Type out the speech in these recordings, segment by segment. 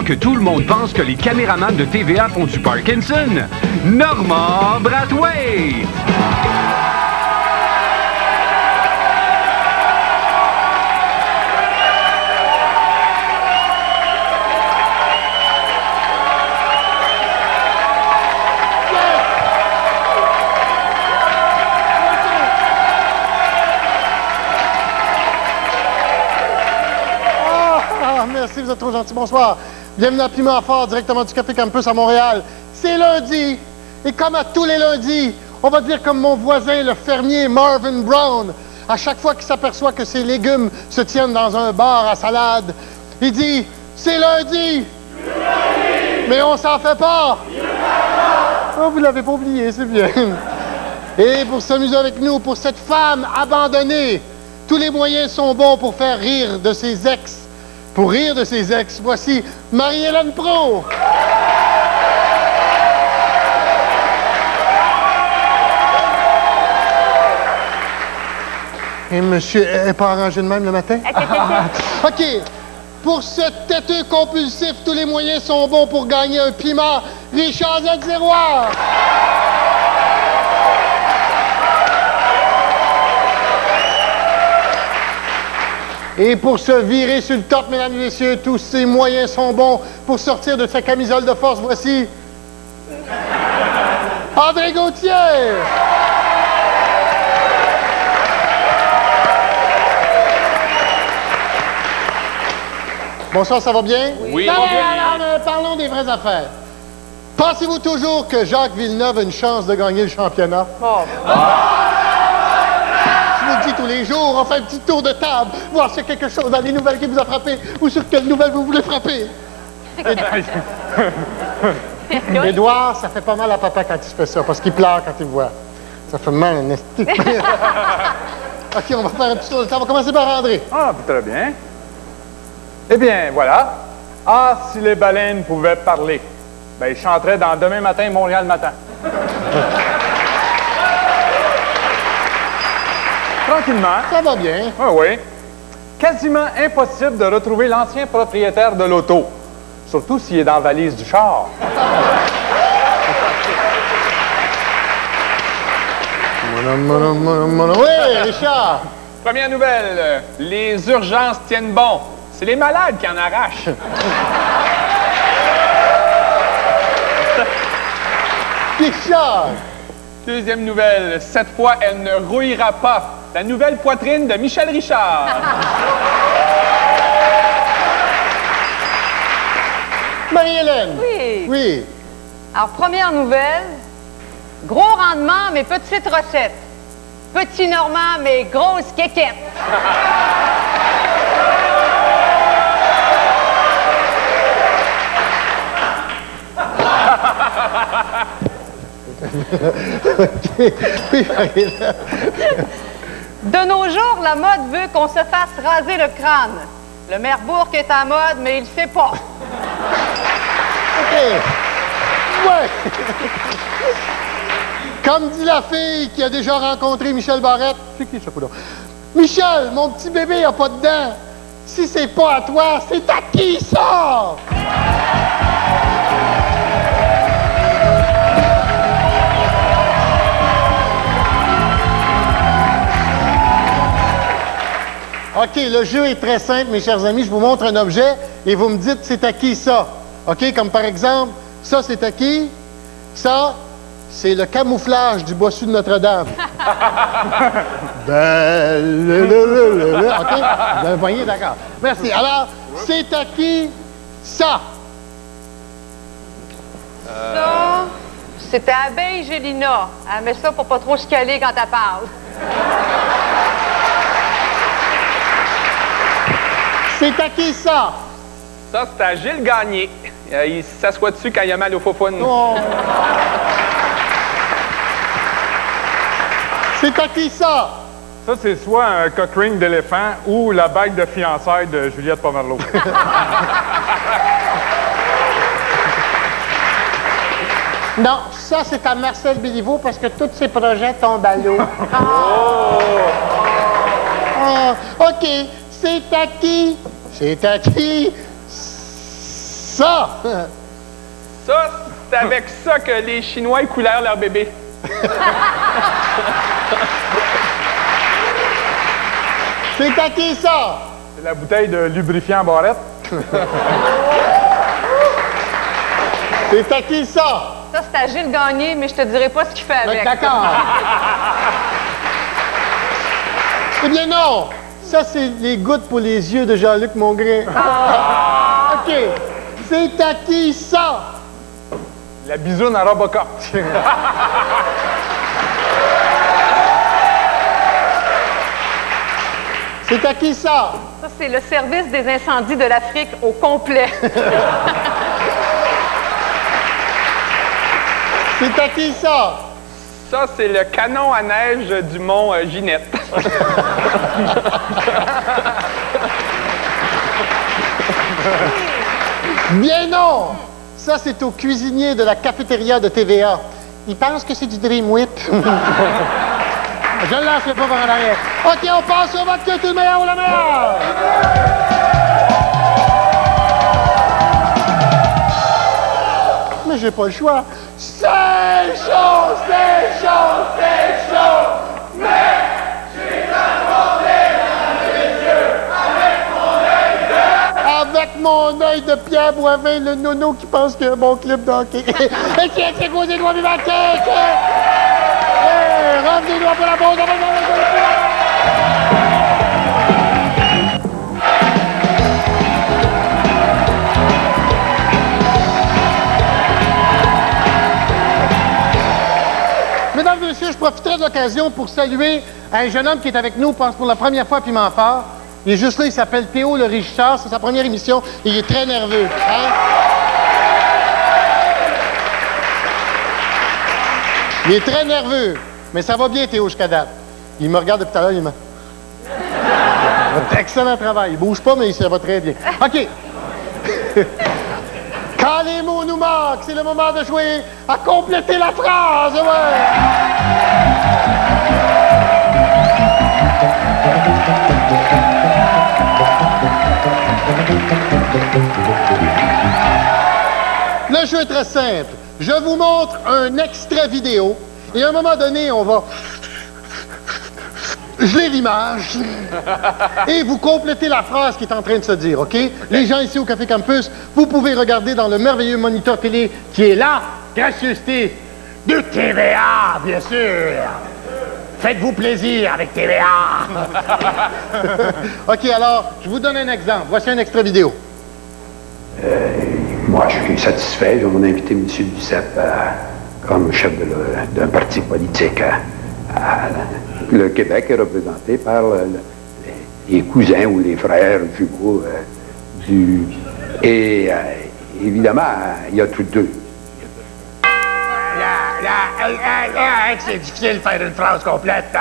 avant que tout le monde pense que les caméramans de TVA font du Parkinson, Normand Brathwaite! Merci, vous êtes trop gentil. Bonsoir. Bienvenue à Piment Fort, directement du Café Campus à Montréal. C'est lundi. Et comme à tous les lundis, on va dire comme mon voisin, le fermier Marvin Brown, à chaque fois qu'il s'aperçoit que ses légumes se tiennent dans un bar à salade, il dit « C'est lundi! » Mais on s'en fait pas! Oh, vous l'avez pas oublié, c'est bien. Et pour s'amuser avec nous, pour cette femme abandonnée, tous les moyens sont bons pour faire rire de ses ex. Pour rire de ses ex, voici Marie-Hélène Proulx. Et monsieur n'est pas arrangé de même le matin? OK. Pour ce têteux compulsif, tous les moyens sont bons pour gagner un piment. Richard Zéroir. Et pour se virer sur le top, mesdames et messieurs, tous ces moyens sont bons pour sortir de sa camisole de force. Voici André Gauthier. Bonsoir, ça va bien? Oui, ça va bien. Parlons des vraies affaires. Pensez-vous toujours que Jacques Villeneuve a une chance de gagner le championnat? Je vous le dis tous les jours, on fait un petit tour de table, voir s'il y a quelque chose dans les nouvelles qui vous a frappé ou sur quelle nouvelle vous voulez frapper. Édouard, ça fait pas mal à papa quand il se fait ça, parce qu'il pleure quand il voit. Ça fait mal, un esti. OK, on va faire un petit tour de table. On va commencer par André. Ah, très bien. Eh bien, voilà. Ah, si les baleines pouvaient parler. Ben, ils chanteraient dans Demain matin, Montréal matin. Tranquillement. Ça va bien. Oui, oui. Quasiment impossible de retrouver l'ancien propriétaire de l'auto. Surtout s'il est dans la valise du char. Oui, Richard. Première nouvelle, les urgences tiennent bon. C'est les malades qui en arrachent. Richard. Deuxième nouvelle, cette fois, elle ne rouillera pas. La nouvelle poitrine de Michel Richard. Marie-Hélène. Oui. Oui. Alors, première nouvelle, gros rendement, mais petite recette. Petit Normand, mais grosse quéquette. OK. Oui, Marie-Hélène. De nos jours, la mode veut qu'on se fasse raser le crâne. Le maire Bourque est à mode, mais il le sait pas. OK. Ouais. Comme dit la fille qui a déjà rencontré Michel Barrette. C'est qui ce coup-là? Michel, mon petit bébé a pas de dents. Si c'est pas à toi, c'est à qui ça? OK, le jeu est très simple, mes chers amis. Je vous montre un objet et vous me dites c'est à qui ça. OK, comme par exemple, ça c'est à qui? Ça, c'est le camouflage du bossu de Notre-Dame. OK? Vous avez voyé, d'accord. Merci. Alors, c'est à qui ça? Ça, c'était Abeille Gélina. Elle met ça pour pas trop chicaler quand elle parle. C'est à qui ça? Ça, c'est à Gilles Gagné. Il s'assoit dessus quand il a mal au faufoune. Oh. C'est à qui ça? Ça, c'est soit un cock ring d'éléphant ou la bague de fiançailles de Juliette Pomerleau. Non, ça, c'est à Marcel Béliveau parce que tous ses projets tombent à l'eau. OK. C'est à qui? C'est à qui? Ça! Ça, c'est avec ça que les Chinois coulèrent leur bébé. C'est à qui, ça? C'est la bouteille de lubrifiant Barrette. C'est à qui, ça? Ça, c'est à Gilles Gagné, mais je te dirai pas ce qu'il fait avec. D'accord. Eh bien, non! Ça, c'est les gouttes pour les yeux de Jean-Luc Mongrain. OK. C'est à qui, ça? La bisoune à Robocop. C'est à qui, ça? Ça, c'est le service des incendies de l'Afrique au complet. C'est à qui, ça? Ça, c'est le canon à neige du mont Ginette. Bien non! Ça, c'est au cuisinier de la cafétéria de TVA. Il pense que c'est du Dream Whip. Je le lance le pauvre en arrière. OK, on passe au vote que tout le meilleur ou la meilleure! Mais j'ai pas le choix. C'est chaud, c'est chaud, c'est chaud! Mais je suis transformé dans les yeux avec mon œil de Pierre Boivin, le nono qui pense qu'il y a un bon clip d'hockey. Et qui est causé de moi vivant, revenez-nous pour la pause, on va Mesdames et messieurs, je profiterai de l'occasion pour saluer un jeune homme qui est avec nous, pense pour la première fois à Piment Fort. Il est juste là, il s'appelle Théo le Richard, c'est sa première émission, et il est très nerveux. Hein? Il est très nerveux, mais ça va bien, Théo, jusqu'à date. Il me regarde depuis tout à l'heure, il m'a... Excellent travail. Il bouge pas, mais ça va très bien. OK. Quand les mots nous manquent, c'est le moment de jouer à compléter la phrase, ouais! Le jeu est très simple. Je vous montre un extrait vidéo et à un moment donné, on va geler l'image et vous complétez la phrase qui est en train de se dire, OK? Les gens ici au Café Campus, vous pouvez regarder dans le merveilleux moniteur télé qui est là, gracieuseté de TVA, bien sûr. Faites-vous plaisir avec TVA. OK, alors, je vous donne un exemple. Voici un extrait vidéo. Moi, je suis satisfait. On a invité M. Duceppe comme chef d'un parti politique. Le Québec est représenté par les cousins ou les frères jumeaux du... Et évidemment, il y a tous deux. C'est difficile de faire une phrase complète.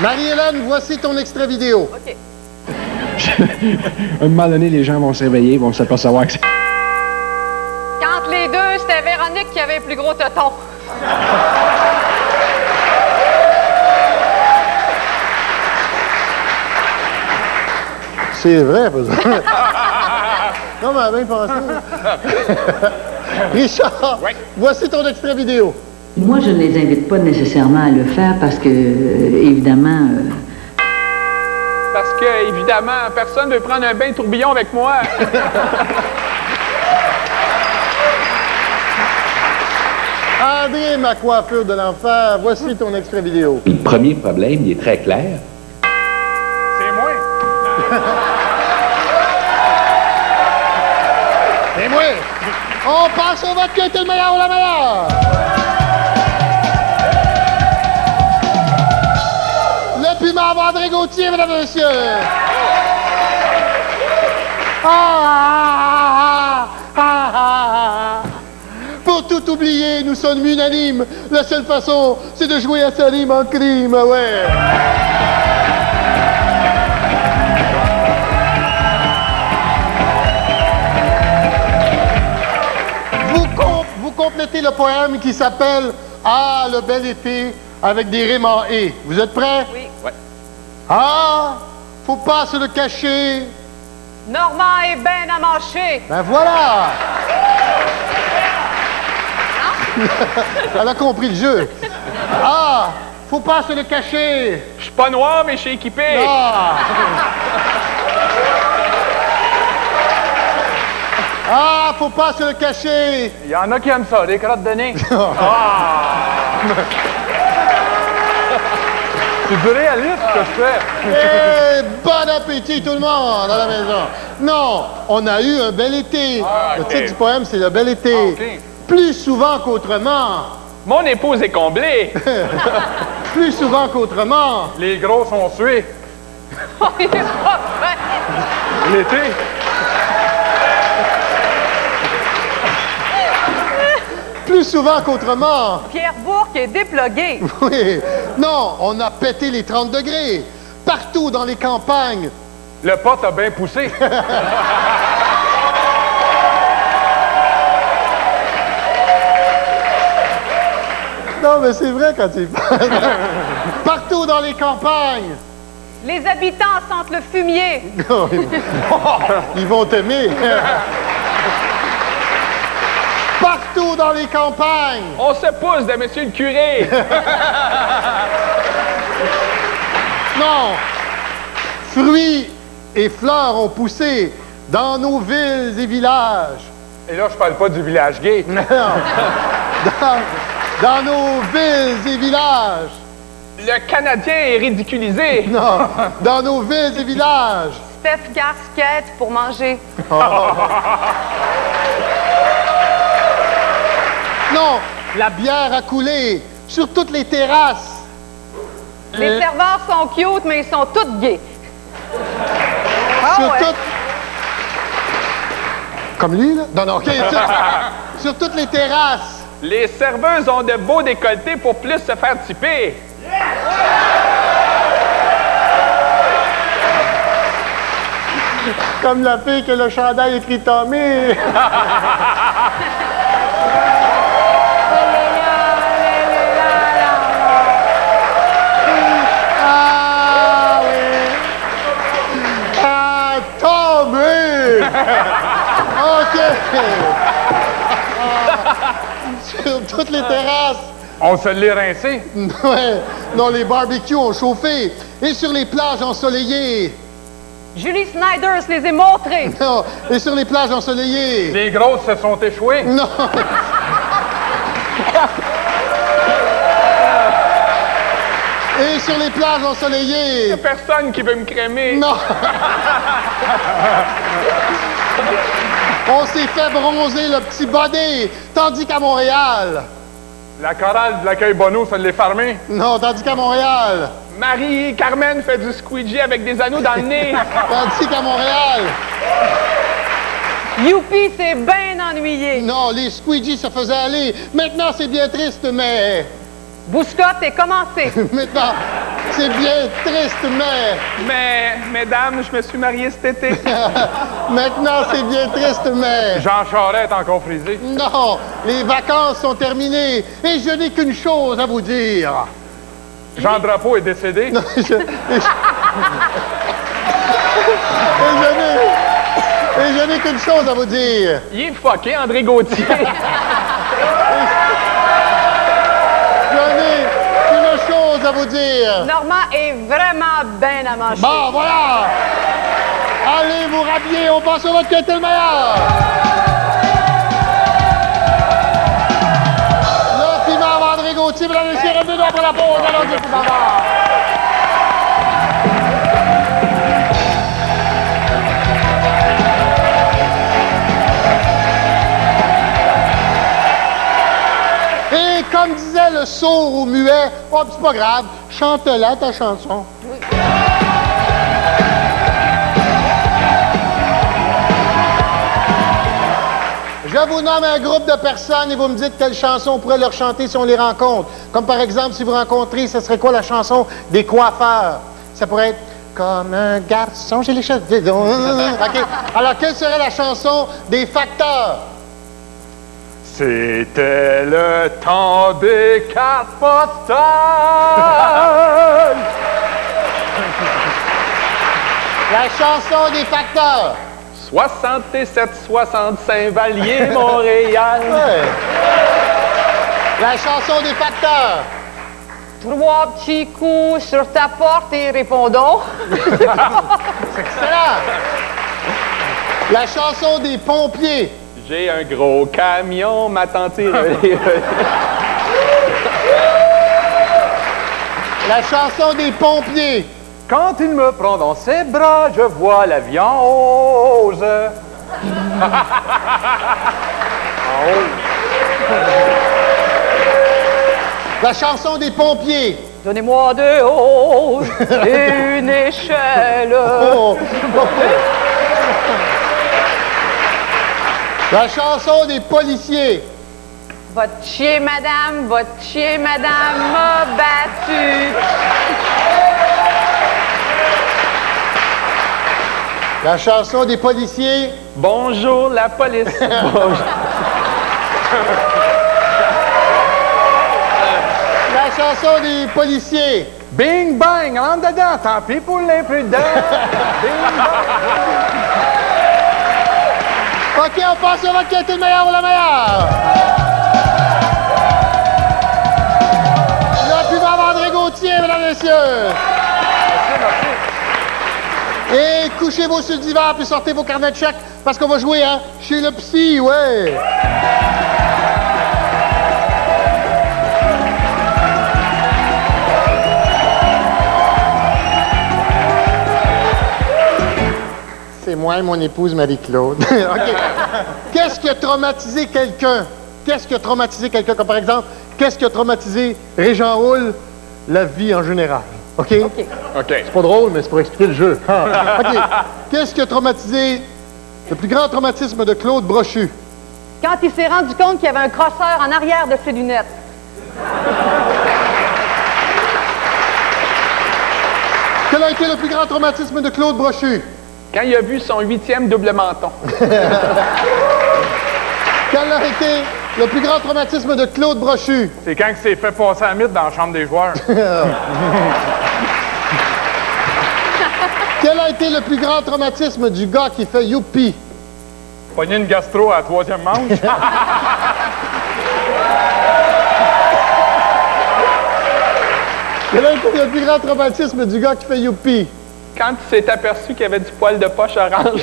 Marie-Hélène, voici ton extrait vidéo. OK. À un moment donné, les gens vont se réveiller, vont s'apercevoir que c'est... Quand les deux, c'était Véronique qui avait le plus gros teton. C'est vrai, vous. Non, mais bien pensé. Richard, oui. Voici ton extrait vidéo. Moi, je ne les invite pas nécessairement à le faire parce que, évidemment... Parce que, évidemment, personne ne veut prendre un bain de tourbillon avec moi. André, ma coiffure de l'enfer, voici ton extrait vidéo. Le premier problème, il est très clair. C'est moi. Et moi, on passe au vote qui était le meilleur ou la meilleure. Le piment à André Gauthier, mesdames et messieurs. Pour tout oublier, nous sommes unanimes. La seule façon, c'est de jouer à sa rime en crime, ouais. Vous complétez le poème qui s'appelle « Ah, le bel été » avec des rimes en « et ». Vous êtes prêts? Oui. Ouais. Ah, faut pas se le cacher. Normand est ben amanché. Ben voilà! Elle a compris le jeu. Ah, faut pas se le cacher. Je suis pas noir, mais je suis équipé. Ah! Ah, faut pas se le cacher. Il y en a qui aiment ça, des crottes de nez. C'est du réalisme que je fais. Eh, bon appétit tout le monde à la maison. Non, on a eu un bel été. Le titre du poème, c'est le bel été. Plus souvent qu'autrement. Mon épouse est comblée. Plus souvent qu'autrement. Les gros sont sués. L'été. Plus souvent qu'autrement. Pierre Bourque est déplogué. Oui. Non, on a pété les 30 degrés. Partout dans les campagnes. Le pot a bien poussé. Non, mais c'est vrai quand tu parles. Partout dans les campagnes. Les habitants sentent le fumier. Ils vont t'aimer. Partout dans les campagnes. On se pousse de monsieur le curé. Non. Fruits et fleurs ont poussé dans nos villes et villages. Et là, je parle pas du village gay. Non. Dans nos villes et villages. Le Canadien est ridiculisé. Non. Dans nos villes et villages. Steph Gasquette pour manger. Non. La bière a coulé sur toutes les terrasses. Les serveurs sont cute, mais ils sont tous gays. Sur toutes... Comme lui, là? Non, non, OK. Sur toutes les terrasses. Les serveuses ont de beaux décolletés pour plus se faire tiper. Comme la fille que le chandail écrit Tommy. Ah oui. Ah, Tommy. OK. Sur toutes les terrasses. On se l'est rincé. Ouais. Non, les barbecues ont chauffé. Et sur les plages ensoleillées. Julie Snyder se les est montrés. Non. Et sur les plages ensoleillées. Les grosses se sont échouées. Non. Et sur les plages ensoleillées. Il n'y a personne qui veut me crémer. Non. On s'est fait bronzer le petit body, tandis qu'à Montréal... La chorale de l'accueil Bonneau, ça l'est fermé. Non, tandis qu'à Montréal... Marie-Carmen fait du squeegee avec des anneaux dans le nez. Tandis qu'à Montréal... Youpi s'est bien ennuyé. Non, les squeegees se faisaient aller. Maintenant, c'est bien triste, mais... Bouscotte est commencé. Maintenant, c'est bien triste, mais... Mais, mesdames, je me suis marié cet été. Maintenant, c'est bien triste, mais... Jean Charest est encore frisé. Non, les vacances sont terminées et je n'ai qu'une chose à vous dire. Jean Drapeau est décédé. Non, et je n'ai qu'une chose à vous dire. Il est fucké, André Gauthier. Je n'ai qu'une chose à vous dire. Normand est vraiment bien à manger. Bon, voilà. Allez vous rhabiller, on passe au vote qui était le meilleur. Le piment à André Gauthier, mesdames et messieurs, revenez après la pause. Alors, du piment. Et comme disait le sourd ou muet, oh, c'est pas grave, chante-la ta chanson. Je vous nomme un groupe de personnes et vous me dites quelle chanson on pourrait leur chanter si on les rencontre. Comme par exemple, si vous rencontrez, ce serait quoi la chanson des coiffeurs? Ça pourrait être « Comme un garçon, j'ai les cheveux longs. » OK. Alors, quelle serait la chanson des facteurs? C'était le temps des cartes postales. La chanson des facteurs. 67-65 Valier, Montréal. Ouais. La chanson des facteurs. 3 petits coups sur ta porte et répondons. C'est excellent. La chanson des pompiers. J'ai un gros camion, ma tante est relais. La chanson des pompiers. Quand il me prend dans ses bras, je vois la vie en rose. La chanson des pompiers. Donnez-moi 2 hausses et une échelle. Oh. La chanson des policiers. Votre chien, madame m'a battu. La chanson des policiers. Bonjour, la police. Bonjour. La chanson des policiers. Bing bang, en dedans, tant pis pour l'imprudent. Bing bang. OK, on passe sur votre qualité de meilleur ou la meilleure. Le plus bavard André Gauthier, mesdames et messieurs. Et couchez-vous sur le divan, puis sortez vos carnets de chèques, parce qu'on va jouer, hein, chez le psy, ouais. C'est moi et mon épouse Marie-Claude. OK. Qu'est-ce qui a traumatisé quelqu'un? Qu'est-ce qui a traumatisé quelqu'un? Comme par exemple, qu'est-ce qui a traumatisé Régent Roule? La vie en général. OK? OK. C'est pas drôle, mais c'est pour expliquer le jeu. Ah. OK. Qu'est-ce qui a traumatisé le plus grand traumatisme de Claude Brochu? Quand il s'est rendu compte qu'il y avait un crosseur en arrière de ses lunettes. Quel a été le plus grand traumatisme de Claude Brochu? Quand il a vu son 8e double menton. Quel a été le plus grand traumatisme de Claude Brochu? C'est quand il s'est fait passer à mythe dans la chambre des joueurs. Quel a été le plus grand traumatisme du gars qui fait youpi? Pogner une gastro à la 3e manche. Quel a été le plus grand traumatisme du gars qui fait youpi? Quand il s'est aperçu qu'il y avait du poil de poche orange.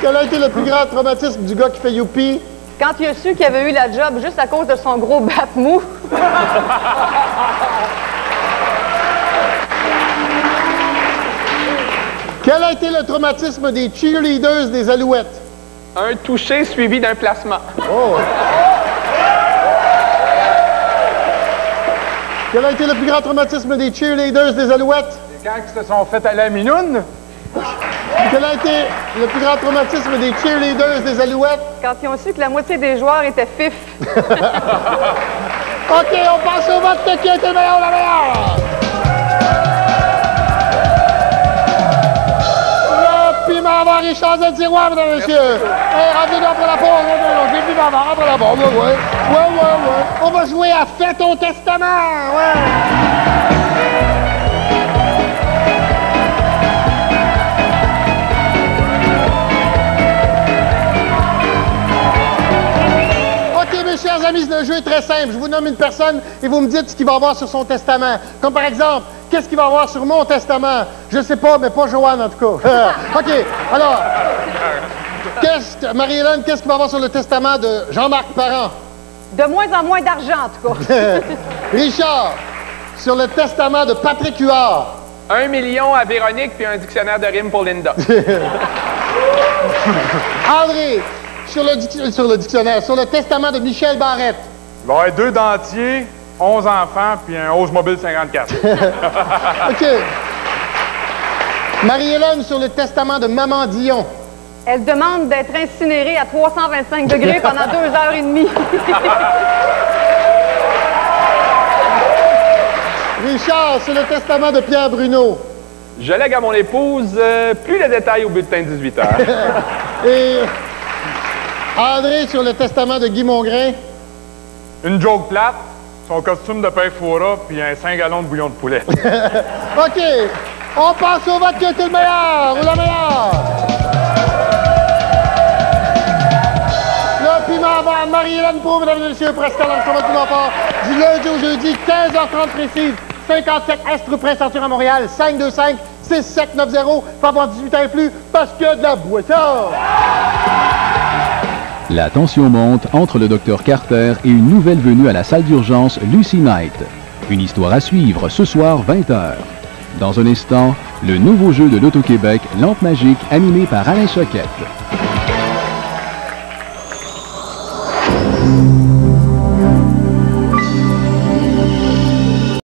Quel a été le plus grand traumatisme du gars qui fait youpi? Quand il a su qu'il avait eu la job juste à cause de son gros bat mou. Quel a été le traumatisme des cheerleaders des Alouettes? Un toucher suivi d'un placement. Oh! Quel a été le plus grand traumatisme des cheerleaders des Alouettes? Quand ils se sont fait aller à Minoune. Quel a été le plus grand traumatisme des cheerleaders des Alouettes? Quand ils ont su que la moitié des joueurs étaient fifs. OK, on passe au vote de qui était le meilleur ou la meilleure. Le piment va Richard le tiroir, mesdames et messieurs. Hey, rendez-nous après la pause. J'ai le piment va après la pause. Ouais. On va jouer à Fais ton testament. Ouais. Mes chers amis, le jeu est très simple. Je vous nomme une personne et vous me dites ce qu'il va avoir sur son testament. Comme par exemple, qu'est-ce qu'il va avoir sur mon testament? Je sais pas, mais pas Joanne en tout cas. OK, alors, Marie-Hélène, qu'est-ce qu'il va avoir sur le testament de Jean-Marc Parent? De moins en moins d'argent, en tout cas. Richard, sur le testament de Patrick Huard. 1 million à Véronique puis un dictionnaire de rimes pour Linda. André, sur le dictionnaire, sur le testament de Michel Barrette. Il va y avoir 2 dentiers, 11 enfants, puis un Oldsmobile 54. OK. Marie-Hélène, sur le testament de Maman Dion. Elle demande d'être incinérée à 325 degrés pendant 2h30. Richard, sur le testament de Pierre Bruno. Je lègue à mon épouse plus de détails au bulletin de 18 heures. Et André, sur le testament de Guy Mongrain. Une joke plate, son costume de pain fourra, puis un 5 gallons de bouillon de poulet. OK. On passe au vote qui était le meilleur ou la meilleure. Le piment va Marie-Hélène Proulx, mesdames et messieurs, presque à l'ensemble du piment fort. Du lundi au jeudi, 15h30 précise. 57 Est rue Prince-Arthur à Montréal, 525-6790. Faut avoir 18 ans et plus parce qu'il y a de la boisson. La tension monte entre le docteur Carter et une nouvelle venue à la salle d'urgence, Lucy Knight. Une histoire à suivre ce soir, 20h. Dans un instant, le nouveau jeu de l'Auto-Québec, Lampe magique, animé par Alain Choquette.